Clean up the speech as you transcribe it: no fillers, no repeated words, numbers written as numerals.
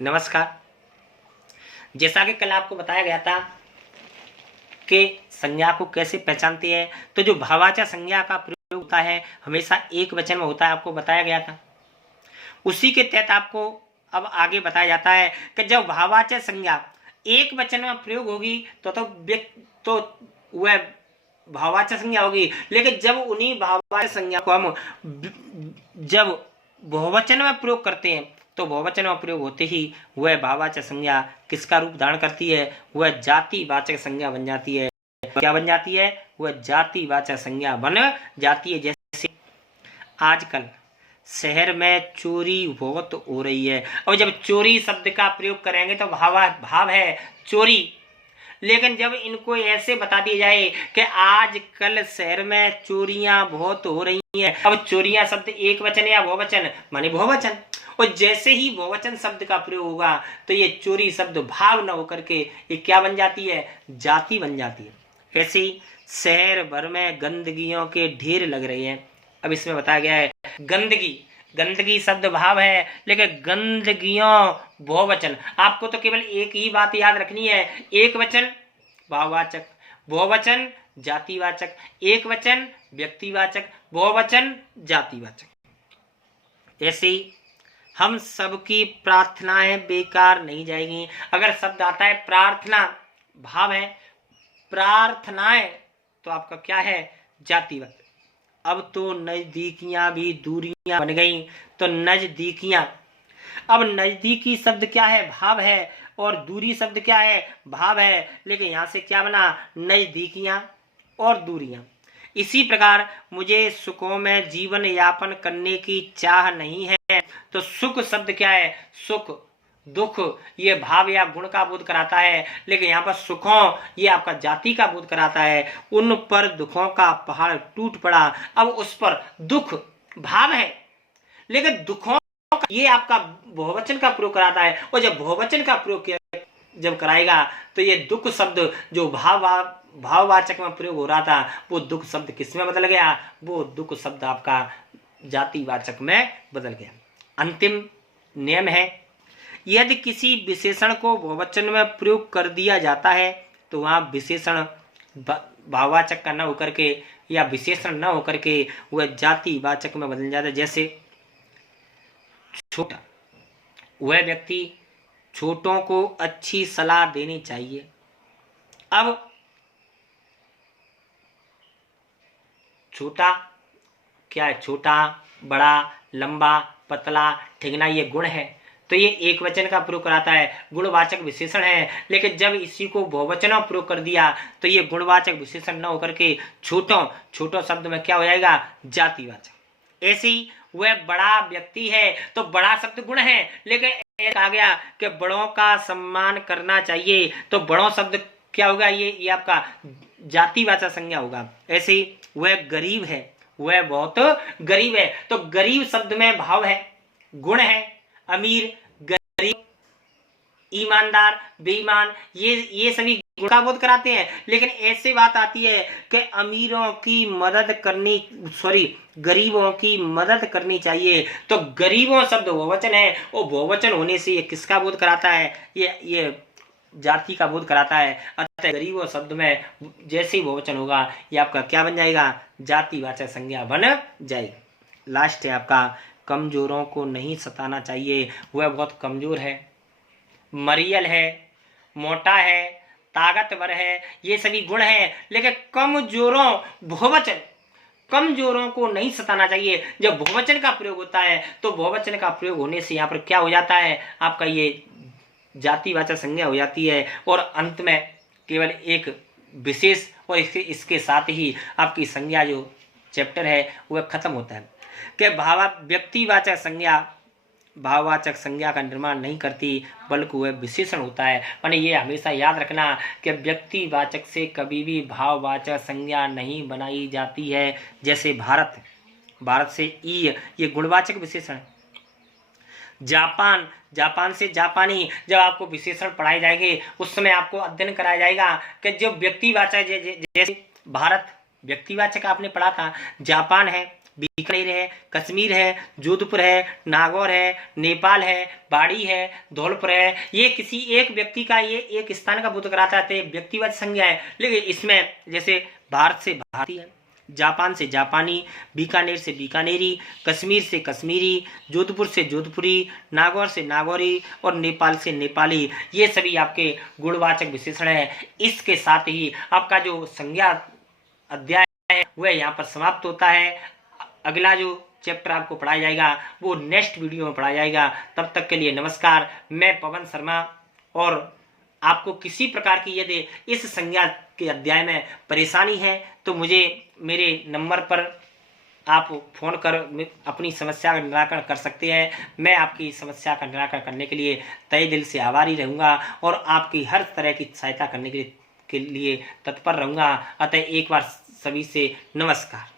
नमस्कार। जैसा कि कल आपको बताया गया था कि संज्ञा को कैसे पहचानते हैं, तो जो भाववाचक संज्ञा का प्रयोग होता है हमेशा एक वचन में होता है, आपको बताया गया था। उसी के तहत आपको अब आगे बताया जाता है कि जब भाववाचक संज्ञा एक वचन में प्रयोग होगी तो वह भाववाचक संज्ञा होगी, लेकिन जब उन्हीं भाववाचक संज्ञा को हम जब बहुवचन में प्रयोग करते हैं तो बहुवचन में प्रयोग होते ही वह भाववाचक संज्ञा किसका रूप धारण करती है? वह जातिवाचक संज्ञा बन जाती है। क्या बन जाती है? वह जातिवाचक संज्ञा बन जाती है। जैसे आजकल शहर में चोरी बहुत हो रही है, और जब चोरी शब्द का प्रयोग करेंगे तो भाव है चोरी, लेकिन जब इनको ऐसे बता दिया जाए कि आजकल शहर में चोरियां बहुत हो रही हैं, अब चोरियां शब्द एक वचन या बहुवचन माने बहुवचन, और जैसे ही बहुवचन शब्द का प्रयोग होगा तो ये चोरी शब्द भाव न होकर के ये क्या बन जाती है? जाति बन जाती है। ऐसे ही शहर भर में गंदगियों के ढेर लग रहे हैं। अब इसमें बताया गया है गंदगी शब्द भाव है, लेकिन गंदगियों बहुवचन। आपको तो केवल एक ही बात याद रखनी है, एक वचन भाववाचक, बहुवचन जातिवाचक, एक वचन व्यक्तिवाचक, बहुवचन जातिवाचक। ऐसे ही हम सबकी प्रार्थनाएं बेकार नहीं जाएंगी। अगर शब्द आता है प्रार्थना, भाव है प्रार्थनाएं, तो आपका क्या है? जातिवाचक। अब तो नजदीकियां भी दूरियां बन गई, तो नजदीकियां, अब नजदीकी शब्द क्या है? भाव है, और दूरी शब्द क्या है? भाव है, लेकिन यहां से क्या बना? नजदीकियां और दूरियां। इसी प्रकार मुझे सुखों में जीवन यापन करने की चाह नहीं है, तो सुख शब्द क्या है? सुख दुख ये भाव या गुण का बोध कराता है, लेकिन यहाँ पर सुखों ये आपका जाति का बोध कराता है। उन पर दुखों का पहाड़ टूट पड़ा, अब उस पर दुख भाव है, लेकिन दुखों का ये आपका बहुवचन का प्रयोग कराता है, और जब बहुवचन का प्रयोग जब कराएगा तो ये दुख शब्द जो भाववाचक में प्रयोग हो रहा था वो दुख शब्द किस में बदल गया? वो दुख शब्द आपका जातिवाचक में बदल गया। अंतिम नियम है, यदि किसी विशेषण को बहुवचन में प्रयोग कर दिया जाता है तो वहां विशेषण भाववाचक का न होकर के या विशेषण न होकर के वह जातिवाचक में बदल जाता है। जैसे छोटा, वह व्यक्ति छोटों को अच्छी सलाह देनी चाहिए। अब छोटा क्या है? छोटा, बड़ा, लंबा, पतला, ठिगना ये गुण है, तो ये एक वचन का प्रयोग कराता है, गुणवाचक विशेषण है। लेकिन जब इसी को बहुवचन में प्रयोग कर दिया तो ये गुणवाचक विशेषण न होकर के छोटो शब्द में क्या हो जाएगा? जातिवाचक। ऐसे ही वह बड़ा व्यक्ति है, तो बड़ा शब्द गुण है, लेकिन कहा गया कि बड़ों का सम्मान करना चाहिए, तो बड़ों शब्द क्या होगा? ये आपका जातिवाचक संज्ञा होगा। ऐसे ही वह गरीब है, वह बहुत गरीब है, तो गरीब शब्द में भाव है, गुण है, अमीर, गरीब, ईमानदार, बेईमान, ये सभी गुण का बोध कराते हैं। लेकिन ऐसे बात आती है कि अमीरों की मदद करनी गरीबों की मदद करनी चाहिए, तो गरीबों शब्द बहुवचन है, और बहुवचन होने से ये किसका बोध कराता है? ये जाति का बोध कराता है। अतः गरीबों शब्द में जैसे ही बहुवचन होगा ये आपका क्या बन जाएगा? जातिवाचक संज्ञा बन जाएगी। लास्ट है आपका, कमजोरों को नहीं सताना चाहिए। वह बहुत कमजोर है, मरियल है, मोटा है, ताकतवर है, ये सभी गुण हैं, लेकिन कमजोरों को नहीं सताना चाहिए। जब बहुवचन का प्रयोग होता है तो बहुवचन का प्रयोग होने से यहाँ पर क्या हो जाता है? आपका ये जातिवाचक संज्ञा हो जाती है, और अंत में केवल एक विशेष और इसके साथ ही आपकी संज्ञा जो चैप्टर है वह खत्म होता है कि व्यक्तिवाचक संज्ञा भाववाचक संज्ञा का निर्माण नहीं करती, बल्कि वह विशेषण होता है। माने ये हमेशा याद रखना कि व्यक्तिवाचक से कभी भी भाववाचक संज्ञा नहीं बनाई जाती है। जैसे भारत से ये गुणवाचक विशेषण है। जापान से जापानी, जब आपको विशेषण पढ़ाए जाएंगे उस समय आपको अध्ययन कराया जाएगा कि जो व्यक्तिवाचक, जैसे भारत व्यक्तिवाचक आपने पढ़ा था, जापान है बीकानेर है, कश्मीर है, जोधपुर है, नागौर है, नेपाल है, बाड़ी है, धौलपुर है। ये किसी एक व्यक्ति का, ये एक स्थान का बुद्ध कराता है, व्यक्तिगत संज्ञा है। लेकिन इसमें जैसे भारत से भारतीय, जापान से जापानी, बीकानेर से बीकानेरी, कश्मीर से कश्मीरी, जोधपुर से जोधपुरी, नागौर से नागौरी और नेपाल से नेपाली, ये सभी आपके गुणवाचक विशेषण है। इसके साथ ही आपका जो संज्ञा अध्याय है वह यहाँ पर समाप्त होता है। अगला जो चैप्टर आपको पढ़ाया जाएगा वो नेक्स्ट वीडियो में पढ़ाया जाएगा। तब तक के लिए नमस्कार। मैं पवन शर्मा। और आपको किसी प्रकार की यदि इस संज्ञा के अध्याय में परेशानी है तो मुझे मेरे नंबर पर आप फोन कर अपनी समस्या का निराकरण कर सकते हैं। मैं आपकी समस्या का निराकरण करने के लिए तहे दिल से आभारी रहूँगा और आपकी हर तरह की सहायता करने के लिए तत्पर रहूँगा। अतः एक बार सभी से नमस्कार।